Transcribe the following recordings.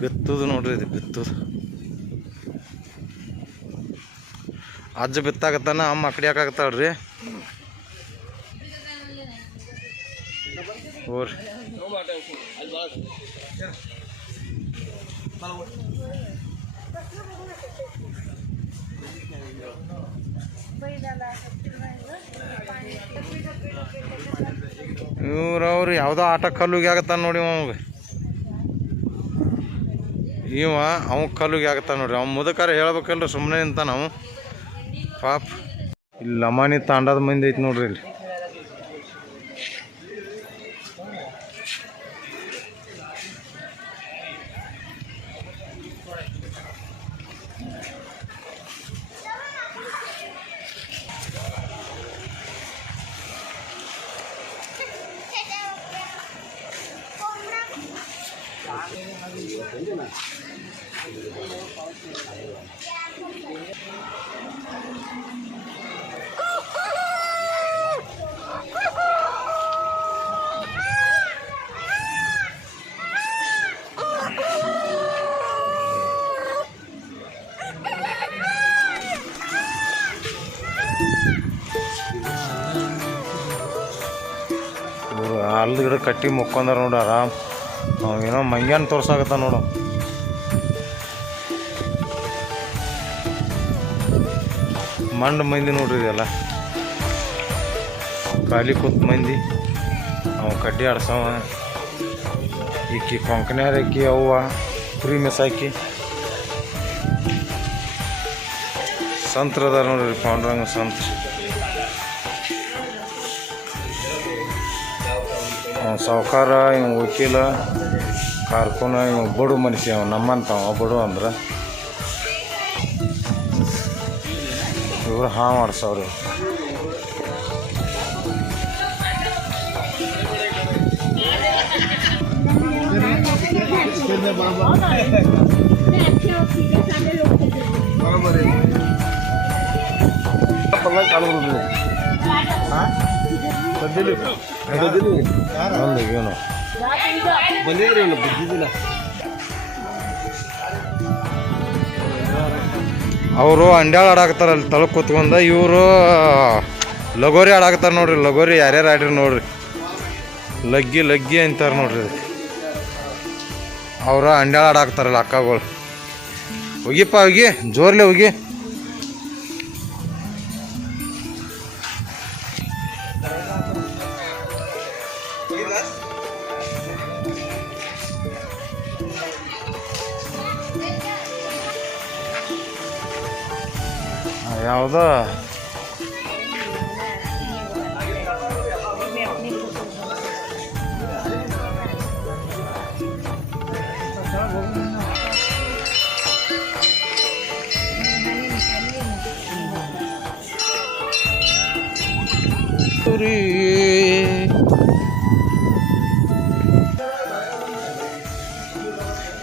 ಬಿತ್ತುದು ನೋಡ್ರಿ ಇದು ಬಿತ್ತುದು. ಅಜ್ಜ ಬಿತ್ತಾಕತ್ತಾನ, ಅಮ್ಮ ಅಕಡಿ ಹಾಕಾಕತ್ತಾಳ್ರಿ. ಇವ್ರವ್ರು ಯಾವುದೋ ಆಟ ಕಲ್ಲುಗೆ ಆಗತ್ತಾನ ನೋಡಿ ಅವಾಗ ಇವ, ಅವ ಕಲ್ಲುಗೆ ಆಗತ್ತಾನ ನೋಡ್ರಿ. ಅವ್ನ ಮುದಕಾರ ಹೇಳ್ಬೇಕಲ್ರಿ ಸುಮ್ಮನೆ ಅಂತ ನಾವು ಪಾಪ, ಇಲ್ಲಿ ಲಮಾನಿ ತಾಂಡದ ಮಂದಿ ಐತಿ ನೋಡ್ರಿ ಇಲ್ಲಿ. ಇವ್ರು ಗಿಡ ಕಟ್ಟಿ ಮುಕ್ಕೊಂಡಾರ ನೋಡು ಆರಾಮ್. ಏನೋ ಮಂಗ್ಯಾನ್ ತೋರ್ಸಾಕತ್ತ ನೋಡು. ಮಂಡ್ ಮಂದಿ ನೋಡ್ರಿ ಇದೆಲ್ಲ. ಖಾಲಿ ಕೂತ್ ಮಂದಿ. ಅವ ಕಡ್ಡಿ ಆಡ್ಸವ. ಈಕಿ ಕೊಂಕನ್ಯಾರ ಇಕ್ಕಿ ಅವ್ವ, ಕುರಿ ಮೆಸಾಕಿ. ಸಂತ್ರ ನೋಡ್ರಿ ಪಾಂಡ್ರಂಗ ಸಂತ್ರ. ಅವ ಸಾವ್ಕಾರ ಇವ ವಕೀಲ ಕಾರ್ಕುನ ಇವ ಬಡು ಮನುಷ್ಯ ಅವ ನಮ್ಮಂತವ ಬಡು ಅಂದ್ರೆ. ಇವ್ರು ಹಾ ಮಾಡ್ಸವ್ರಿ. ಒಂದು ಅವರು ಅಂಡ್ಯಾಳ ಆಡಾಕತ್ತಾರ, ಅಲ್ಲಿ ತಳಕ್ ಕೂತ್ಕೊಂಡ. ಇವರು, ಲಗೋರಿ ಆಡಾಕತ್ತಾರ ನೋಡ್ರಿ, ಲಗೋರಿ ಯಾರ್ಯಾರು ಆಡ್ರಿ ನೋಡ್ರಿ. ಲಗ್ಗಿ ಲಗ್ಗಿ ಅಂತಾರ ನೋಡ್ರಿ ಅವರು ಅವ್ರ ಅಂಡ್ಯಾಳ ಆಡಾಕತ್ತಾರಲ್ಲ ಅಕ್ಕಗಳು. ಹೋಗಿಪ್ಪ ಹೋಗಿ, ಜೋರ್ಲೆ ಹೋಗಿ. ಯಾವುದೋ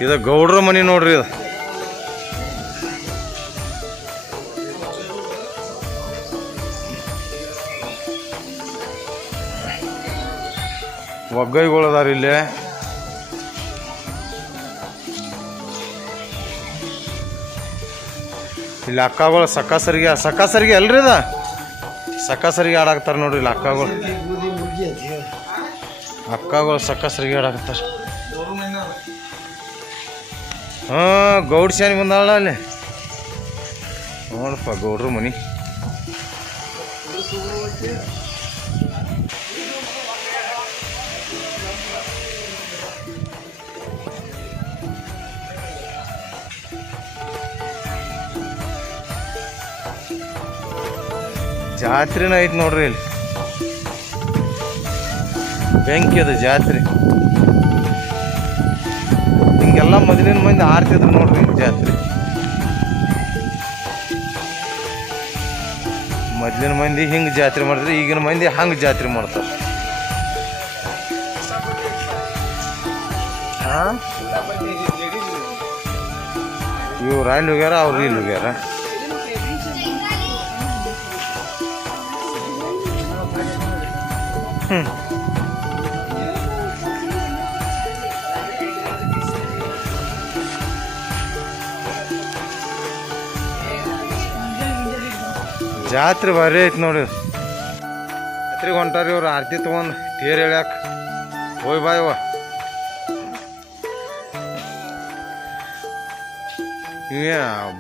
ಇದು ಗೌಡ್ರ ಮನೆ ನೋಡ್ರಿ ಇದು. ಒಗ್ಗೈಗಳು ಅದಾರ ಇಲ್ಲಿ. ಇಲ್ಲಿ ಅಕ್ಕಗಳು ಸಕಾಸರಿಗೆ ಸಕಾಸರಿಗೆ ಅಲ್ರಿ ಅದ? ಸಕಾಸರಿಗೆ ಆಡಾಕ್ತಾರ ನೋಡ್ರಿ ಇಲ್ಲಿ ಅಕ್ಕಗಳು. ಅಕ್ಕಗಳು ಸಕಾಸರಿಗೆ ಆಡಾಕತ್ತಾರ ಹಾಂ, ಗೌಡ್ ಶಾನಿ ಬಂದಾಳ ಅಲ್ಲಿ. ನೋಡಪ್ಪ ಗೌಡ್ರ ಮನಿ. ಜಾತ್ರೆನ ಐತಿ ನೋಡ್ರಿ ಇಲ್ಲಿ. ಬೆಂಕಿ ಅದ ಜಾತ್ರೆ. ಹಿಂಗೆಲ್ಲ ಮೊದಲಿನ ಮಂದಿ ಆರ್ತಿದ್ರು ನೋಡ್ರಿ ಜಾತ್ರೆ. ಮೊದಲಿನ ಮಂದಿ ಹಿಂಗೆ ಜಾತ್ರೆ ಮಾಡಿದ್ರೆ ಈಗಿನ ಮಂದಿ ಹಂಗೆ ಜಾತ್ರೆ ಮಾಡ್ತಾರೆ. ಇವ್ರು ಅಲ್ಲಿ ಹೋಗ್ಯಾರ, ಅವ್ರು ಇಲ್ಲಿ ಹೋಗ್ಯಾರ. ಜಾತ್ರೆ ಬರೀ ಐತೆ ನೋಡಿ ಜಾತ್ರೆಗೆ ಹೊಂಟಾರಿ ಇವ್ರು ಆರತಿ ತೊಗೊಂಡು ತೇರು ಹೇಳ್ಯಾಕ ಹೋಯ್ ಬಾಯ್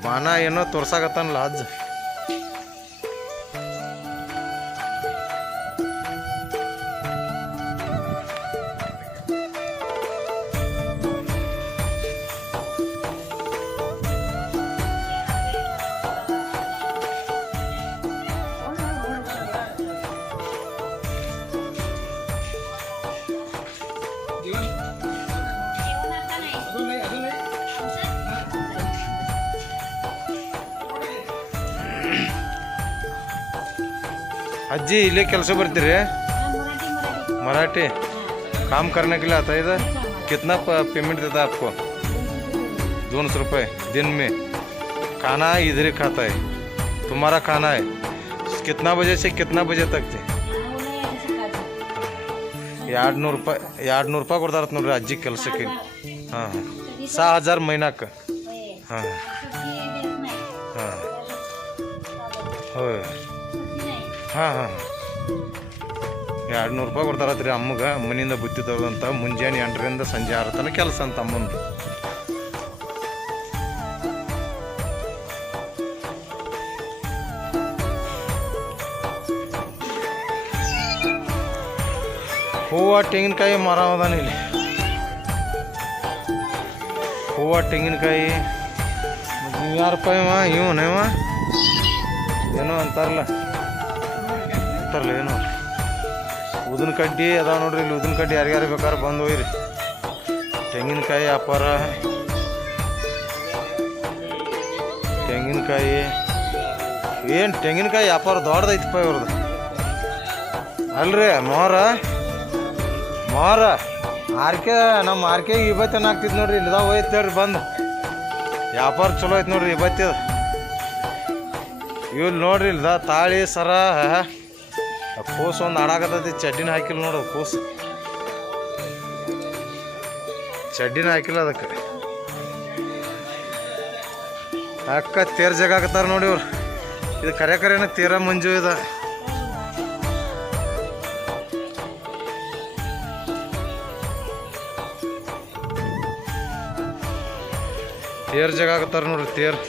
ಬಾನ ಏನೋ ತೋರ್ಸಾಕತ್ತಾನಲ್ಲ ಅಜ್ಜ ಅಜ್ಜಿ ಇಲ್ಲೇ ಕೆಲಸ ಬರ್ತೀರಿ मराठी काम करने के लिए आता है इधर कितना प- पेमेंट देता है आपको दो सौ रुपये दिन में खाना इधर ही खाता है तुम्हारा खाना है कितना बजे से कितना बजे तक थे ಎರಡು ನೂರು ರೂಪಾಯಿ ಎರಡು ನೂರು ರೂಪಾಯಿ ಕೊಡ್ತಾರತ್ ನೋಡ್ರಿ ಅಜ್ಜಿ ಕೆಲಸಕ್ಕೆ ಹಾಂ ಹಾಂ ಸಾ ಹಜಾರ್ ಮೈನಾಕ್ಕೆ ಹಾಂ ಹಾಂ ಹೋಯ್ ಹಾಂ ಹಾಂ. ಎರಡು ನೂರು ರೂಪಾಯಿ ಕೊಡ್ತಾರತ್ರಿ ಅಮ್ಮಗೆ. ಮನೆಯಿಂದ ಬುತ್ತಿ ತಗೋದಂತ ಮುಂಜಾನೆ ಎಂಟರಿಂದ ಸಂಜೆ ಆರು ತನಕ ಕೆಲಸ ಅಂತ ಅಮ್ಮಂದು. ಹೂವು, ತೆಂಗಿನಕಾಯಿ, ಮರ ಅದಾನ ಇಲ್ಲಿ. ಹೂವು, ತೆಂಗಿನಕಾಯಿ ಮತ್ತು ರೂಪಾಯಿ ಇವ ಏನೋ ಅಂತಾರಲ್ಲ. ಅಂತಾರಲ್ಲ ಏನು? ಉದಿನ ಕಡ್ಡಿ ಅದಾವ ನೋಡ್ರಿ, ಇಲ್ಲಿ ಉದಿನ ಕಡ್ಡಿ ಯಾರ್ಯಾರು ಬೇಕಾದ್ರೆ ಬಂದು ಹೋಯ್ರಿ ತೆಂಗಿನಕಾಯಿ ವ್ಯಾಪಾರ ತೆಂಗಿನಕಾಯಿ. ಏನು ತೆಂಗಿನಕಾಯಿ ವ್ಯಾಪಾರ ದೊಡ್ಡದೈತಪ್ಪ ಇವ್ರದ್ದು ಅಲ್ರಿ, ಮೋರ. ಮೋರ. ಆರ್ಕೆ ನಮ್ಮ ಆರ್ಕೆ ಇವತ್ತೇನು ಆಗ್ತಿದ್ ನೋಡ್ರಿ ಇಲ್ಲದ ಹೋಯ್ತು ಹೇಳ್ರಿ, ಬಂದು. ವ್ಯಾಪಾರ ಚಲೋ ಐತೆ ನೋಡ್ರಿ, ಇವತ್ತಿದ. ಇವ್ ನೋಡ್ರಿ, ಇಲ್ದ ತಾಳಿ, ಸರ ಕೂಸು ಒಂದು ಆಡಾಕತ್ತೈತಿ ಚಡ್ಡಿನ ಹಾಕಿಲ್ಲ ನೋಡು ಕೂಸು. ಚಡ್ಡಿನ ಹಾಕಿಲ್ಲ ಅದಕ್ಕೆ. ಅಕ್ಕ ತೇರ್ ಜಗಾಕತ್ತಾರ ನೋಡಿ ಇವ್ರು. ಇದು ಕರೆ ಕರೆನ ತೀರ ಮಂಜು ಇದ. ತೇರ್ ಜಗಾಕತ್ತಾರ ನೋಡ್ರಿ, ತೇರ್.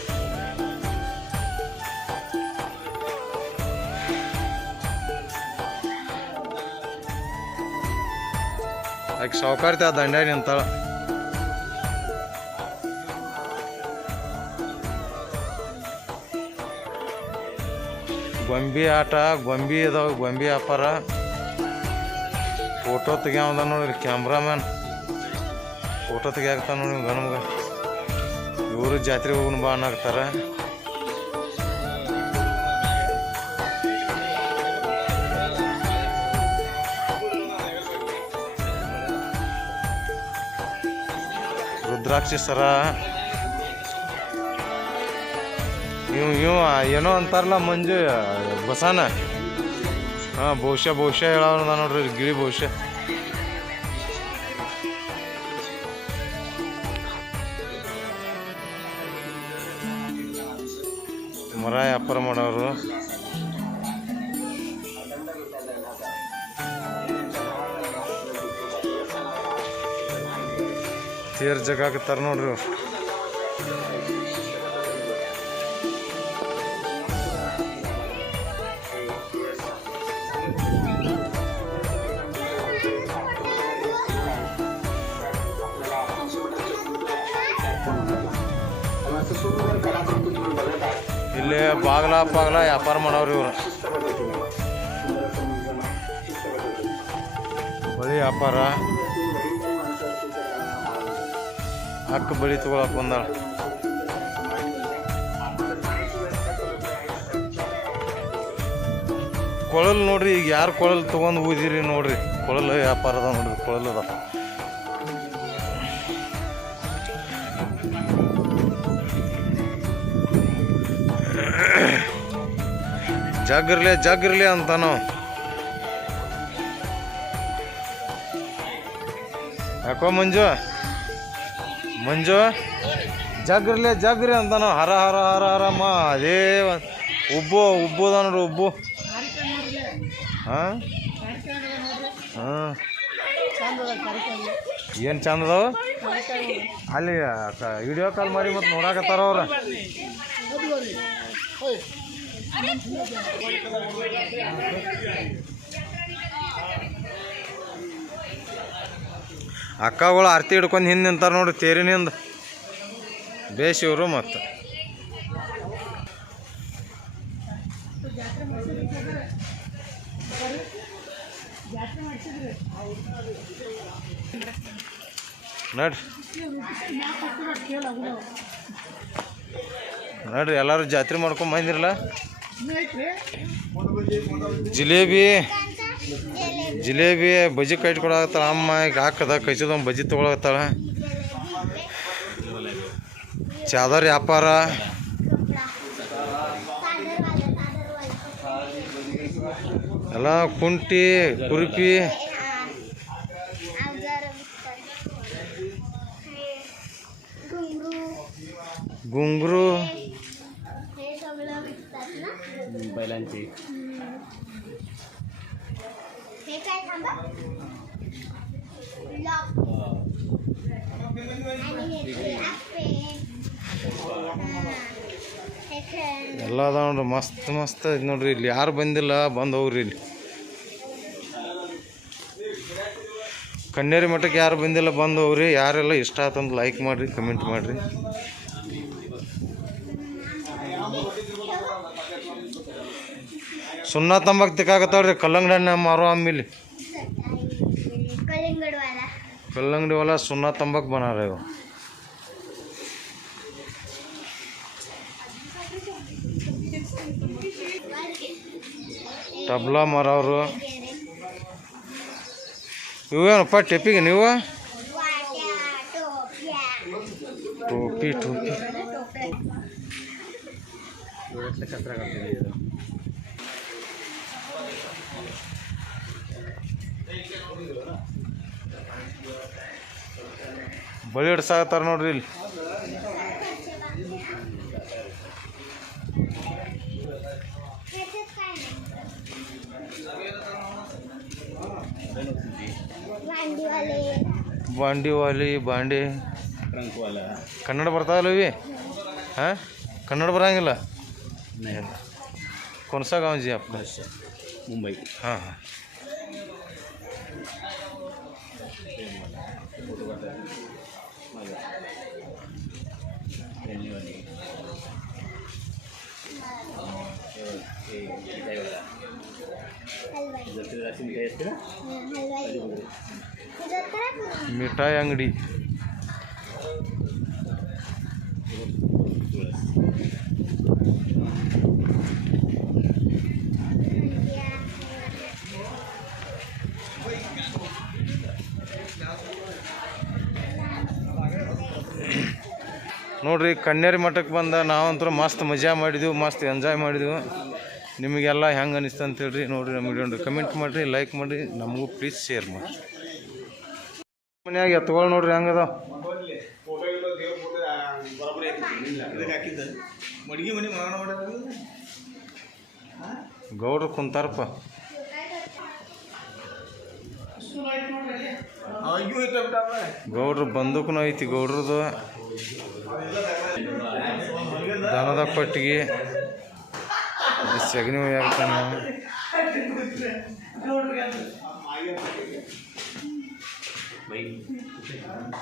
ಸಾವುಕಾರ್ತಿ ಆ ದಂಡ್ಯಾಗ ನಿಂತಾಳ ಗೊಂಬಿ ಆಟ, ಗೊಂಬಿ ಇದಾವೆ, ಗೊಂಬಿ ವ್ಯಾಪಾರ. ಫೋಟೋ ತೆಗಿಯವದ ನೋಡ್ರಿ ಕ್ಯಾಮ್ರಾಮ್ಯಾನ್. ಫೋಟೋ ತೆಗಿಯಾಕ್ತಾನ ನೋಡಿ ಗಣ ಮಗ ಇವರು ಜಾತ್ರೆ ಹೋಗೋಣ ಬಾ ಅನ್ನಾಗ್ತಾರ ರುದ್ರಾಕ್ಷಿ ಸರ. ಇವ್ ಇವ್ ಏನೋ ಅಂತಾರಲ್ಲ ಮಂಜು ಬಸಾನ ಹಾಂ, ಬಹುಶಃ ಬಹುಶಃ ಹೇಳೋಣ ನೋಡ್ರಿ ಗಿಳಿ ಬಹುಶಃ. ಮರ ವ್ಯಾಪಾರ ಮಾಡೋರು. ತೇರ್ ಜಗಾಕತ್ತಾರ ನೋಡ್ರಿ ಇಲ್ಲೇ ಬಾಗ್ಲ ಬಾಗ್ಲ ವ್ಯಾಪಾರ ಮಾಡೋರು ಇವರು. ಬಳಿ ವ್ಯಾಪಾರ. ಹಕ್ಕ ಬಳಿ ತಗೊಳಕ್ ಬಂದಾಳ ಕೊಳಲ್ ನೋಡ್ರಿ ಈಗ ಯಾರು ಕೊಳಲ್ ತಗೊಂಡ್ ಊದಿರಿ ನೋಡ್ರಿ ಕೊಳಲ್ ವ್ಯಾಪಾರ ಅದ ನೋಡ್ರಿ ಕೊಳಲ್ ಅದ ಜಗ್ಗಿರ್ಲಿ ಜಗ್ಗಿರ್ಲಿ ಅಂತ ನಾವು ಯಾಕೋ ಮಂಜು ಮಂಜು ಜಗ್ರಲೆ ಜಗ್ರಿ ಅಂತ ಹರ ಹರ ಹರ ಹರ ಅದೇ ಉಬ್ಬು ಉಬ್ಬು, ಉಬ್ಬುದ ನೋಡ್ರಿ, ಉಬ್ಬು. ಹಾಂ ಹಾಂ ಏನು ಚಂದ ಅದಾವ? ಅಲ್ಲಿ ವಿಡಿಯೋ ಕಾಲ್ ಮಾಡಿ ಮತ್ತೆ ನೋಡಾಕತ್ತಾರ ಅವ್ರ. ಅಕ್ಕಗಳು ಆರತಿ ಹಿಡ್ಕೊಂಡು ಹಿಂದೆ ನಿಂತಾರೆ ನೋಡ್ರಿ ತೇರಿನಿಂದ ಬೇಸ್ ಇವರು ಮತ್ತು. ನೋಡ್ರಿ. ನೋಡ್ರಿ ಎಲ್ಲರೂ ಜಾತ್ರೆ ಮಾಡ್ಕೊಂಡು ಬಂದಿರಲ್ಲ? ಜಿಲೇಬಿ. ಜಿಲೇಬಿ ಬಜ್ಜಿ ಕೈಟ್ ಕೊಡತ್ತಾಳ ಅಮ್ಮ ಈಗ ಹಾಕದ ಕೈಸದ ಬಜ್ಜಿ ತೊಗೊಳತ್ತಾಳ ಚಾದರ್ ವ್ಯಾಪಾರ ಎಲ್ಲ ಕುಂಟಿ ಕುರುಪಿ घुंगरू ಗುಂಗ್ರು हे सगळं विकतात ना बैलांची ಎಲ್ಲ ಅದಾವ ನೋಡ್ರಿ ಮಸ್ತ್ ಮಸ್ತ್ ಐತೆ ನೋಡ್ರಿ ಇಲ್ಲಿ. ಯಾರು ಬಂದಿಲ್ಲ ಬಂದು ಹೋಗ್ರಿ ಇಲ್ಲಿ. ಕಣ್ಣೇರಿ ಮಠಕ್ಕೆ ಯಾರು ಬಂದಿಲ್ಲ ಬಂದು ಹೋಗ್ರಿ. ಯಾರೆಲ್ಲ ಇಷ್ಟ ಆತಂದು ಲೈಕ್ ಮಾಡಿರಿ ಕಮೆಂಟ್ ಮಾಡಿರಿ. ಸುಣ್ಣ ತಂಬಾಕ್ ತಿಕ್ಕಾಕತ್ತಾವ್ರಿ ಕಲ್ಲಂಗಡಿ ಮಾರೋ ಅಮ್ಮಿಲಿ ಕಲ್ಲಂಗಡಿ ಹೊಲ. ಸುಣ್ಣ ತಂಬಾಕ್ ಬನಾರ ಇವು. tabla marauru yuwa no tepi gani topi topi. Boleh saya taruh ಬಾಂಡಿ ವಾಲಿ ಬಾಂಡಿ ಕನ್ನಡ ಬರ್ತಾವಲ್ಲ ಇವಿ ಹಾಂ ಕನ್ನಡ ಬರಂಗಿಲ್ಲ ಕೊನ್ಸಾ ಗಾಂವ್ ಜಿ ಅಪ್ಪ ಮುಂಬೈ ಹಾಂ ಹಾಂ ಹಲ್ವಾ ಮಿಠಾಯಿ ಅಂಗಡಿ. ನೋಡ್ರಿ ಕಣ್ಣೇರಿ ಮಠಕ್ಕೆ ಬಂದ ನಾವಂತೂ ಮಸ್ತ್ ಮಜಾ ಮಾಡಿದೆವು, ಮಸ್ತ್ ಎಂಜಾಯ್ ಮಾಡಿದೆವು. ನಿಮಗೆಲ್ಲ ಹೆಂಗೆ ಅನಿಸ್ತು ಅಂತೇಳ್ರಿ ನೋಡಿರಿ ನಮ್ಮ ವಿಡಿಯೋ ಕಮೆಂಟ್ ಮಾಡಿರಿ ಲೈಕ್ ಮಾಡಿರಿ. ನಮಗೂ ಪ್ಲೀಸ್ ಶೇರ್ ಮಾಡಿರಿ. ಮನ್ಯಾಗ ಎತ್ಕೊಳ್ ನೋಡ್ರಿ ಹೆಂಗದ ಗೌಡ್ರು ಕುಂತಾರಪ್ಪ. ಗೌಡ್ರು ಬಂದೂಕನು ಐತಿ ಗೌಡ್ರದು. ದನದ ಕೊಟ್ಟಿಗೆ. ಸಗಣಿ ಸಗಣಿ ಒಯ್ಯಾಕತ್ತಾನ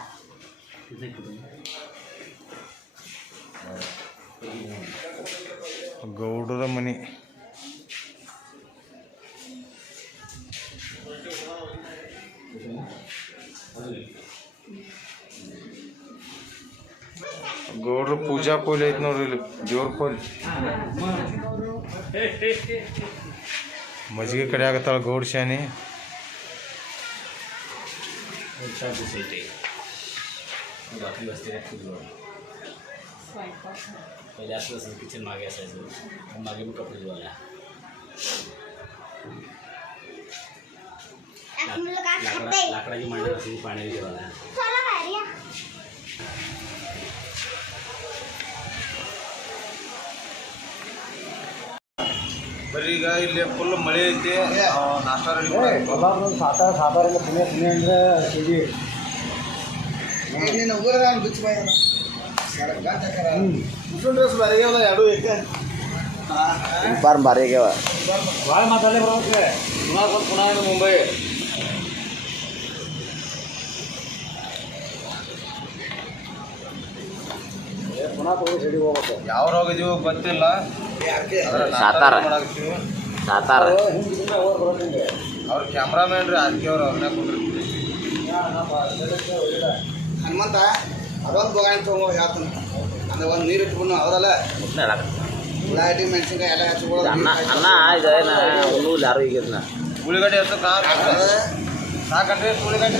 ಗೌಡರ ಮನೆ. ಗೌಡ್ರ ಪೂಜಾ ಕೋಲಿ ಐತೆ ನೋಡ್ರಿ ಇಲ್ಲಿ, ದೇವ್ರ ಕೋಲಿ. ಮಜ್ಜಿಗೆ ಕಡೆ ಆಗತ್ತಾಳ ಗೌಡ್ ಶಾನಿ. रिक्षा घुसळते आपली असते ना फुलवर पहिले असलं असेल किचन मागे असायचं. मागे मग कपडे धुवायला. लाकडाची मांडत असेल पाण्याने ठेवायला. ಬರೀ ಈಗ ಇಲ್ಲಿ ಫುಲ್ ಮಳೆ ಐತಿ ನಾಷ್ಟ ರೆಡಿ ಸಾತಾರ ಸಾತಾರಿಂದ ಪುಣ್ಯ ಪುಣ್ಯ ಅಂದ್ರೆ ಸಿಗಿ ನೀನು ಊರ ಬಿಚ್ಚ ಮುಸ್ಲಿಂ ಡ್ರೆಸ್ ಬಾರಿಗೆ ಅದ ಎರಡು ಐತೆ. ಬಾರ್ ಬಾರಿ ಆಗ್ಯಾವ ಭಾಳ ಮಾತಾಡಲೇ ಬರ್ಬೇಕು ಪುನಃ ಮುಂಬೈ. ಯಾವ ರೋಗ ಇದೀವೋ ಗೊತ್ತಿಲ್ಲ ಆದ್ರೆ ಸಾತಾರ. ಮಾಡಾಕತ್ತೀವಿ. ಸಾತಾರ. ಅವ್ರ ಕ್ಯಾಮ್ರಾಮನ್ ರೀ ಆರ್ಕೆ ಅವ್ರು ಅವ್ರನ್ನ ಕೊಟ್ಟಿರ್ತೀವಿ ಹನುಮಂತ ಅದೊಂದು ಬೋಗಾಣಿ ತೊಗೊಂಡು ಹೇಳ್ತಾನೆ. ಅಂದ್ರೆ ಒಂದು ನೀರು ಇಟ್ಕೊಂಡು ಉಳ್ಳಾಗಡ್ಡಿ ಮೆಣಸಿನ್ಕಾಯಿ ಎಲ್ಲ ಹಚ್ಚಿಕೊಳ್ಳೋದು ಅನ್ನ ಅನ್ನ ಇದು ಯಾರು ಈಗ ಇದನ್ನ ಉಳ್ಳಿಗಡ್ಡೆ ಎಷ್ಟು ಸಾಕನ್ರಿ ಉಳ್ಳಿಗಡ್ಡೆ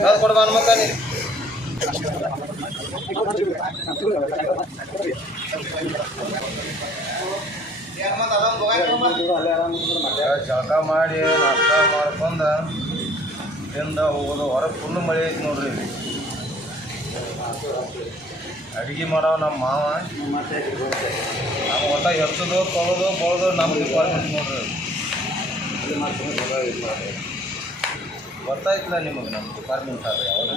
ಯಾವ್ದು ಕೊಡ್ಬ ಹನುಮಂತ ನೀ ಹನುಮಂತ ಅದೊಂದು ಬೋಗಾಣಿ ತೊಗೊಂಬ ಜಳಕ ಮಾಡಿ ನಾಷ್ಟ ಮಾಡ್ಕೊಂಡು ತಿಂದ ಹೋಗೋದು. ಹೊರಗೆ ಫುಲ್ ಮಳೆ ಐತಿ ನೋಡ್ರಿ ಇಲ್ಲಿ. ಅಡಿಗೆ ಮಾಡೋ ನಮ್ಮ ಮಾವ. ನಾವು ಒಟ್ಟ ಎತ್ತದು, ಕೊಳದು, ಬಳದು ನಮ್ಮ ಡಿಪಾರ್ಟ್ಮೆಂಟ್ ನೋಡ್ರಿ ಗೊತ್ತಾಯ್ತಿಲ್ಲ ನಿಮಗೆ ನಮ್ಮ ಡಿಪಾರ್ಟ್ಮೆಂಟ್ ಅದು ಯಾವಾಗ?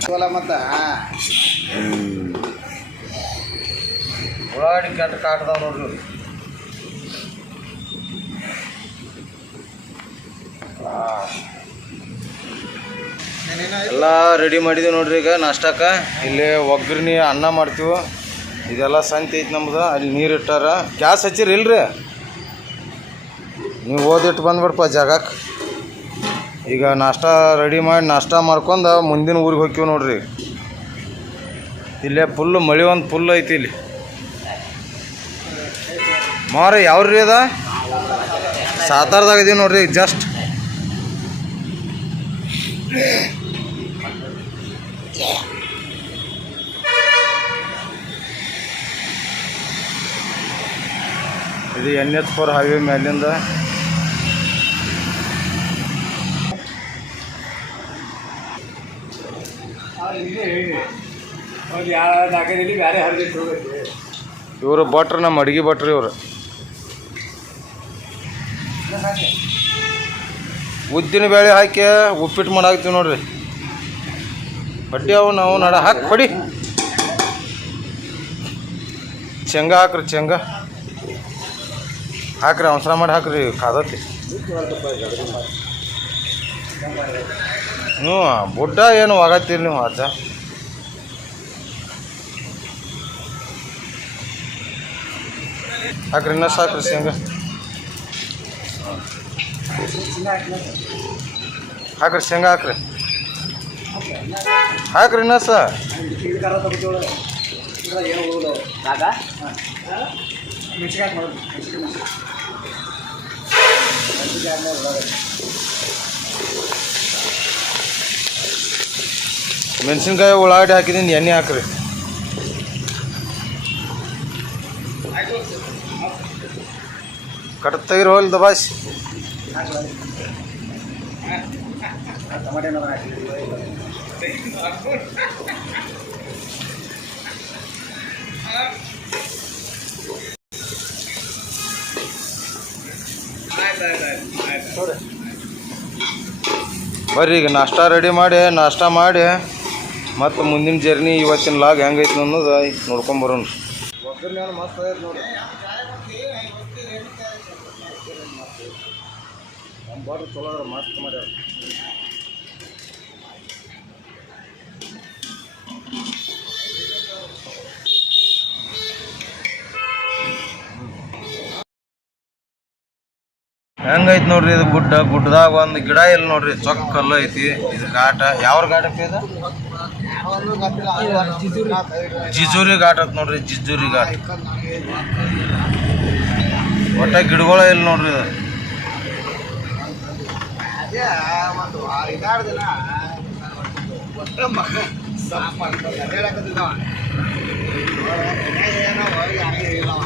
ಚೋಲ ಮತ್ತು ಉಳ್ಳಾಗಡ್ಡಿ ಕೆಟ್ಟ ಕಾಟ್ದಾವ ನೋಡ್ರಿ ಎಲ್ಲ ರೆಡಿ ಮಾಡಿದ್ದೀವಿ ನೋಡ್ರಿ ಈಗ, ನಾಷ್ಟಕ್ಕೆ. ಇಲ್ಲಿ ಒಗ್ಗರ್ಣಿ, ಅನ್ನ ಮಾಡ್ತೀವಿ. ಇದೆಲ್ಲ ಸಂತಿ ಐತಿ ನಮ್ದು, ಅಲ್ಲಿ ನೀರು ಇಟ್ಟಾರ. ಗ್ಯಾಸ್ ಹಚ್ಚಿರಿ ಇಲ್ರಿ? ನೀವು ಓದಿಟ್ಟು ಬಂದ್ಬಿಡಪ್ಪ ಜಾಗಕ್ಕೆ ಈಗ ನಾಷ್ಟ ರೆಡಿ ಮಾಡಿ ನಾಷ್ಟ ಮಾಡ್ಕೊಂಡು ಮುಂದಿನ ಊರಿಗೆ ಹೋಗ್ತೀವಿ ನೋಡ್ರಿ. ಇಲ್ಲೇ ಫುಲ್ಲು ಮಳೆ ಒಂದು ಫುಲ್ ಐತಿ ಇಲ್ಲಿ. ಮಾರ ಯಾವ್ರಿ ಅದ? ಸಾತಾರದಾಗ ಇದೀವಿ ನೋಡ್ರಿ ಜಸ್ಟ್ ಇದು ಎನ್ ಎಚ್ ಫೋರ್ ಹೈವೇ ಮೇಲಿಂದ ಇವರು ಭಟ್ರು ನಮ್ಮ ಅಡಿಗೆ ಭಟ್ರು ಇವರು. ಉದ್ದಿನ ಬೇಳೆ ಹಾಕಿ ಉಪ್ಪಿಟ್ಟು ಮಾಡಾಕ್ತೀವಿ ನೋಡ್ರಿ. ಬಡ್ಡಿ ಅವು ನಾವು ನಡ ಹಾಕಿ ಕೊಡಿ. ಶೇಂಗಾ ಹಾಕ್ರಿ ಶೇಂಗಾ. ಹಾಕ್ರಿ, ಅವಸರ ಮಾಡಿ ಹಾಕ್ರಿ ಕಾದತಿ ಹ್ಞೂ, ಬುಡ್ಡ ಏನು ಆಗತ್ತೀರಿ ನೀವು ಅಜ್ಜ. ಹಾಕ್ರಿ ಇನ್ನಷ್ಟು ಹಾಕ್ರಿ ಶೇಂಗಾ. ಹಾಕ್ರಿ, ಶೇಂಗಾ ಹಾಕ್ರಿ. ಹಾಕ್ರಿ ನಾ ಸರ್ ಮೆಣಸಿನ್ಕಾಯಿ ಉಳ್ಳಾಗಡ್ಡಿ. ಹಾಕಿದ್ದೀನಿ, ಎಣ್ಣೆ ಹಾಕ್ರಿ. ಕಟ್ ತೆಗಿರಿ ಹೋಲ್ ದಬಾಸ್ ಬರ್ರಿ, ಈಗ ನಾಷ್ಟ ರೆಡಿ ಮಾಡಿ, ನಾಷ್ಟ ಮಾಡಿ, ಮತ್ತು ಮುಂದಿನ ಜರ್ನಿ ಇವತ್ತಿನ ಲಾಗ್ ಹೆಂಗೈತಿ ಅನ್ನೋದು ನೋಡ್ಕೊಂಬರೋಣ ಮಸ್ತ್ ನೋಡಿ ಬಾಟ್ಲ್ ಚಲೋ ಅದ ಮಸ್ತ್ ಮಾಡ್ಯಾರ ಹೆಂಗೈತಿ ನೋಡ್ರಿ ಇದು ಗುಡ್ಡ? ಗುಡ್ಡದಾಗ ಒಂದು ಗಿಡ ಇಲ್ಲ ನೋಡ್ರಿ ಚೊಕ್ಕ ಕಲ್ಲು ಐತಿ. ಇದು ಘಾಟ. ಯಾವ ಘಾಟ ಇದು? ಜಿಜೂರಿ ಘಾಟ್ ಐತಿ ನೋಡ್ರಿ ಜಿಜೂರಿ ಘಾಟ್. ಒಟ್ಟ ಗಿಡಗಳ ಇಲ್ಲ ನೋಡ್ರಿ ಇದು. ಒಂದು ಐದಾರು ದಿನ ಒಟ್ಟ ಮಗ ಸಾಂಬಾರು ಹೇಳಕತ್ತಿದ್ದವ ಏನೋ ಏನೋ